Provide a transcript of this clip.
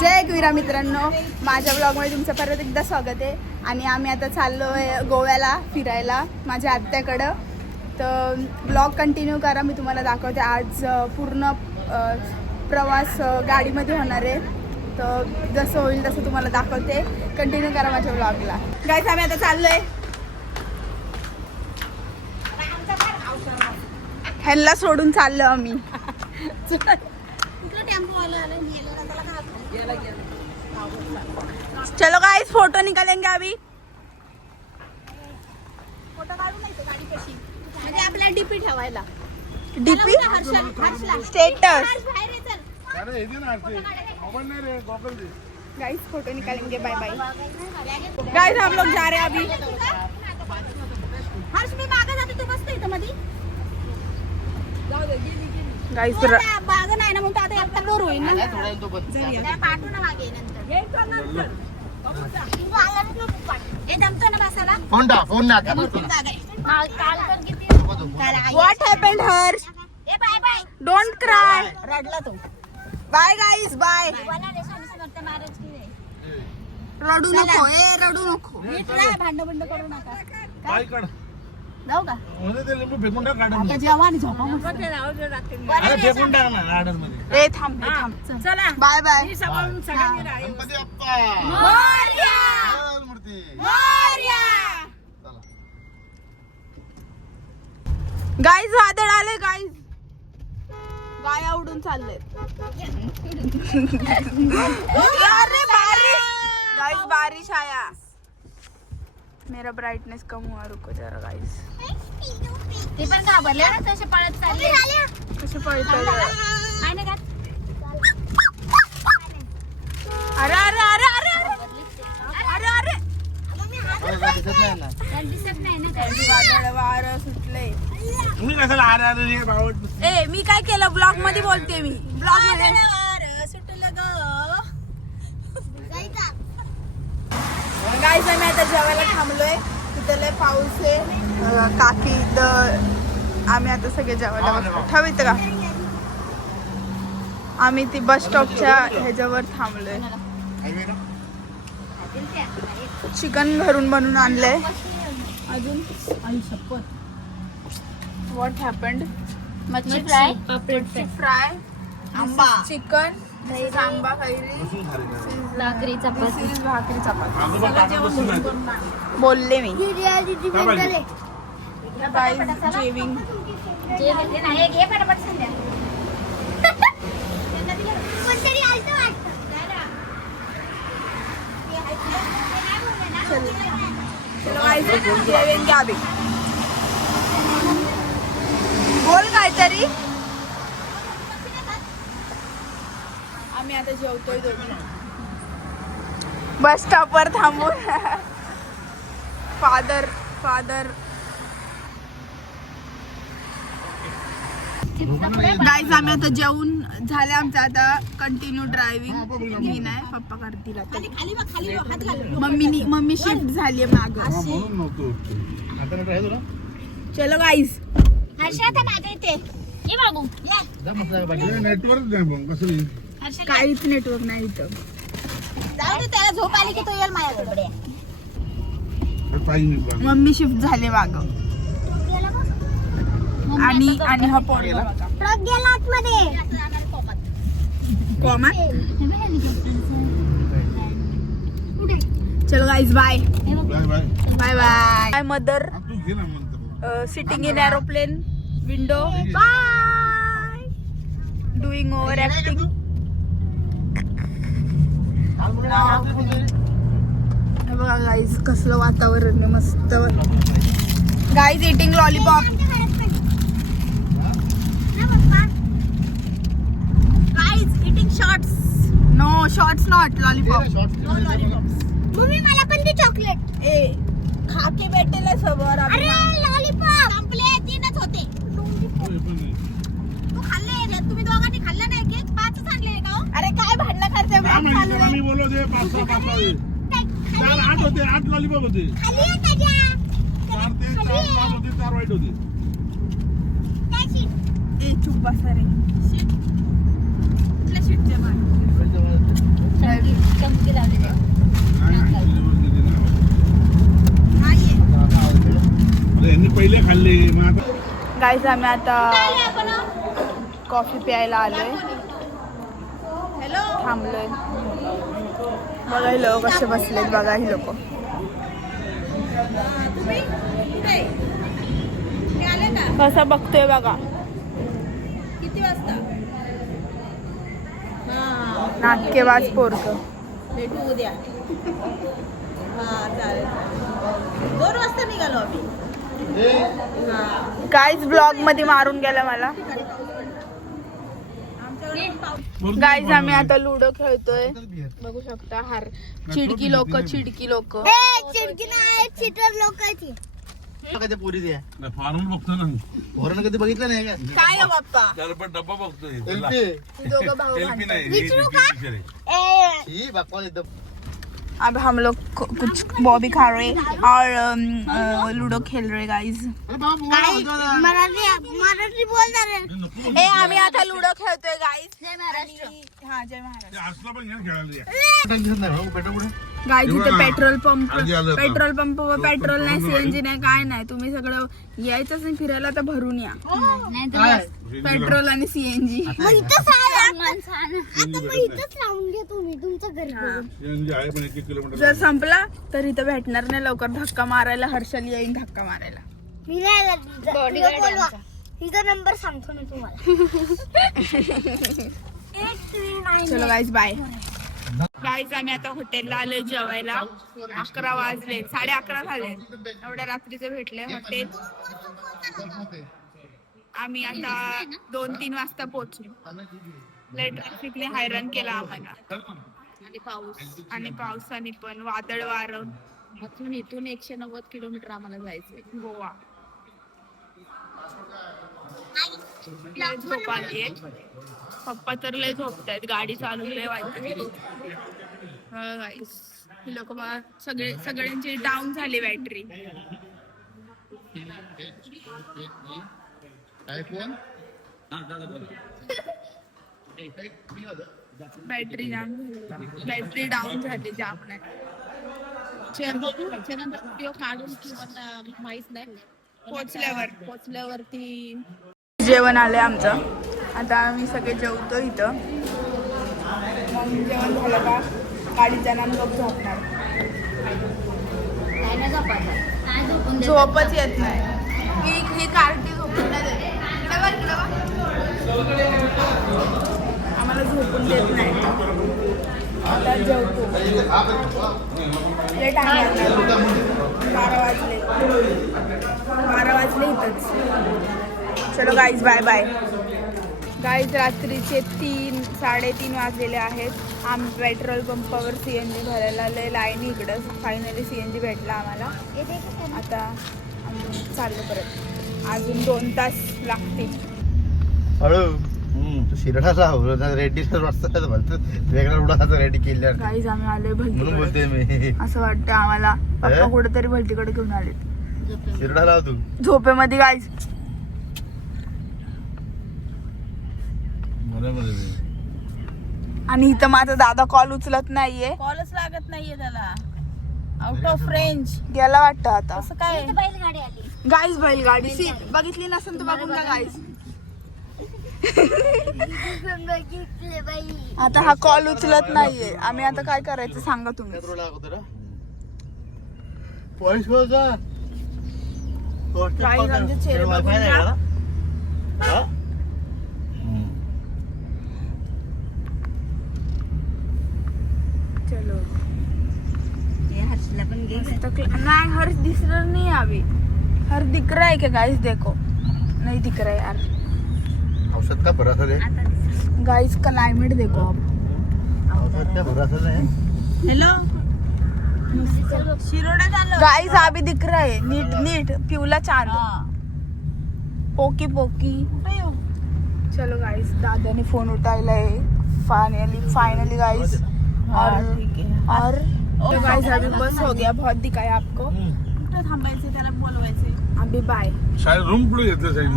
जय एकविरा मित्रांनो, माझ्या ब्लॉगमध्ये तुमचं परत एकदा स्वागत आहे. आणि आम्ही आता चाललो आहे गोव्याला फिरायला माझ्या आत्याकडं. तर ब्लॉग कंटिन्यू करा, मी तुम्हाला दाखवते. आज पूर्ण प्रवास गाडीमध्ये होणार आहे. तर जसं होईल तसं तुम्हाला दाखवते. कंटिन्यू करा माझ्या ब्लॉगला. गाईस आम्ही आता चाललो आहे, ह्यांना सोडून चाललो आम्ही. चलो गाइस, फोटो निकालेंगे अभी. फोटो काढू नाही तो गाडी कशी म्हणजे आपल्या डीपी ठेवायला. DP status. गाइस फोटो निकालेंगे. बाय बाय गाइस, हम लोग जा रहे हैं अभी. हर्ष मी मागे जाते, तू बसते इथं मध्ये. गाइस बाग नाही ना, मग आता एकटा बोर होईल ना. पाठवू ना मागे नंतर. What happened, Harsh? Don't cry. रडला तो. Bye guys, bye. रडू नको, रडू नको. भांडण बंड करू नका. जाऊ का? ए थांब चला. Bye bye. गाईज वादळ आले. गाईज गाया उडून चालले. अरे बारिश. गाईज बारिश आया. मेरा ब्राइटनेस कम हुआ, रुको जरा गाइस. ते पण घाबरले ना, तसे पळत चालले. कसे पळतात? अरे अरे अरे अरे अरे अरे दिसत नाही ना. वारं सुटले. ए मी काय केलं, ब्लॉग मध्ये बोलते मी. ब्लॉग मध्ये सुटलं ग. गाईज आम्ही आता जेवायला थांबलोय. तिथं लय पाऊस आहे. काकी आम्ही आता सगळे जेवायला बसलो. ठेवित का? आम्ही ती बस स्टॉपच्या ह्याच्यावर थांबलोय. चिकन घरून बनवून आणलंय. अजून व्हॉट हॅपन्ड? मच्छी फ्राय, आंबा, चिकन, आंबा खैरी, भाकरी चपाती. बोलले मी. जेविंग. जेवेंगे अभी. बोल काहीतरी. आम्ही आता जेवतोय दोघी बस स्टॉपवर थांबून. फादर गाईज आम्ही आता जेवून झाले. आमचं आता कंटिन्यू ड्रायव्हिंग. मी नाही, पप्पा करतील आता. मम्मी शिफ्ट झाली माग. चलो गाईज. काहीच नेटवर्क नाही इथं. त्याला झोप आली की तो येईल माझ्याकडे. मम्मी शिफ्ट झाले माग. आणि हा पोरगा ट्रक गेला आतमध्ये. कॉमन. चलो guys, bye bye bye. Mother sitting in aeroplane window. Bye. Doing over acting. बघा गाईज कसलं वातावरण आहे, मस्त. Guys eating lollipop. Guys eating shorts. No shorts not lollipop. Mummy मला पण ती चॉकलेट. ए खा के भेटेल सबर. अरे लॉलीपॉप संपले, 3च होते. तू खाल्ले, तुम्ही दोघांनी खाल्लं नाही की 5च आणले का? अरे काय भांडणं करते. मी बोललो ते 5 8 होते. 8 लॉलीपॉप होते. खाली आहे त्याच्या. 4 होते, 4 वाईट होते. ए चुप बसा रे. कुठल्या शीटच्या मागे. गाईज आम्ही आता कॉफी प्यायला आलोय, थांबलोय. बघा ही लोक कसे बसलेत, बघा ही लोक. कसं बघतोय बघा. किती वाजता? नाटकेबाज पोरग. भेटू उद्या. हा चालेल. 2 वाजता निघालो आम्ही. गाईज ब्लॉग मध्ये मारून गेला मला. गाईज आम्ही आता लुडो खेळतोय, बघू शकता. हार चिडकी लोक, चिडकी लोक. चिडकी नाही, चिटर लोकांची. फार्मर बघतो ना, वरण कधी बघितलं नाही का? काय हो बाप्पा, त्याला पण डब्बा बघतोय. दोघं भाऊ एलपी भांडतात. नाही, हे ही बकवास एकदम. अब हम लोग कुछ बॉबी खा रहे और लूडो खेल रहे गाइस. मराठी बोलणार आहे. ए आम्ही आता लूडो खेळतोय गाइस. जय महाराष्ट्र. हा जय महाराज. ते असला पण घ्या खेळायला या. दिसत नाही भाऊ, पेट्रोल कुठे? गाइस इथे पेट्रोल पंप, आधी आलं का? पेट्रोल पंप पेट्रोल नाही, सीएनजी नाही, काय नाही. तुम्ही सगळं यायचं असेल फिरायला तर भरून या. काय? पेट्रोल आणि सीएनजी. मग इथंच राहा. आता मग इथंच राहून घ्या तुम्ही तुमचं घर बघून. CNG आहे पण 1 किलोमीटर. जर संपला तर इथं भेटणार नाही लवकर. धक्का मारायला हर्षल येईन, धक्का मारायला. मी नाही आला तिथं. तुला बोलवा. हिचा नंबर सांगतो मी तुम्हाला. चलो गाईज बाय. गाईज आम्ही आता हॉटेलला आलोय जेवायला. 11 वाजले, 11:30 झाले. एवढ्या रात्रीचे भेटले हॉटेल. आम्ही आता 2-3 वाजता पोहोचलो. लय ट्रॅफिकने हैराण केला आम्हाला. आणि पावसाने पण वादळ वारं. इथून 190 किलोमीटर आम्हाला जायचंय गोवा. लय झोप आलीये. पप्पा तर लय झोपतायत, गाडी चालू लय वाटते. ही लोक सगळ्यांची डाऊन झाली बॅटरी. बॅटरी डाऊन झाली जाम नाही. माहित नाही. पोचल्यावरती जेवण आलंय आमचं. आता आम्ही सगळे जेवतो इथं. मग जेवण झालं का गाडीत जाणार, मग झोपणार. झोपच येत नाही. ही कार्टी झोपून नाही देत. आम्हाला झोपून देत नाही. आता जेवतो. लेट आहे 12 वाजले इथंच. चलो गाईज बाय बाय. गाईज रात्रीचे 3-3:30 वाजलेले आहेत. आम्ही पेट्रोल पंपावर सीएनजी भरायला लय लाईन इकडं. फायनली सीएनजी भेटला आम्हाला. आता आम्ही चाललो परत. अजून 2 तास लागतील. हळू शिरडाला रेड्डी वाजता वेगळा उडा रेडी केल्या. गाईज आम्ही आलोय म्हणून बोलते भलतीकडे. मी, असं वाटतं आम्हाला पप्पा कुठेतरी भलतीकडे घेऊन आलेत. शिरडाला तू झोपेमध्ये गाईज. आणि इथं माझा दादा कॉल उचलत नाहीये. कॉलच लागत नाहीये त्याला. आउट ऑफ रेंज गेला वाटतं आता. असं काय? बैलगाडी आली. गाईज बैलगाडी बघितली नसेल तर बघून का गाईज. बघितले बाई. आता हा कॉल उचलत नाहीये. आम्ही आता काय करायचं सांगा तुम्ही. गाईज आमचे चेहरे बघून ना. चलो हर्षला पण नहीं हर्ष दिख रहा नहीं अभी. हर्ष दिख रहा है क्या गाइस? देखो नहीं दिख रहा है यार. औषध का भरोसा नहीं. गाइस क्लाइमेट देखो अब. औषध का भरोसा नहीं. हॅलो शिरोडा झालं. गाइस अभी दिख रहा है नीट नीट पिवला चांद. पोकी पोकी. चलो गाइस दादा ने फोन उठायला है फाइनली गाइस. और तो गाइस अभी बस हो गया. बहुत दिखाया आपको. कुठं थांबायचं त्याला बोलवायचं. अभी बाय. शायद रूम पुढे घेतलं साईड.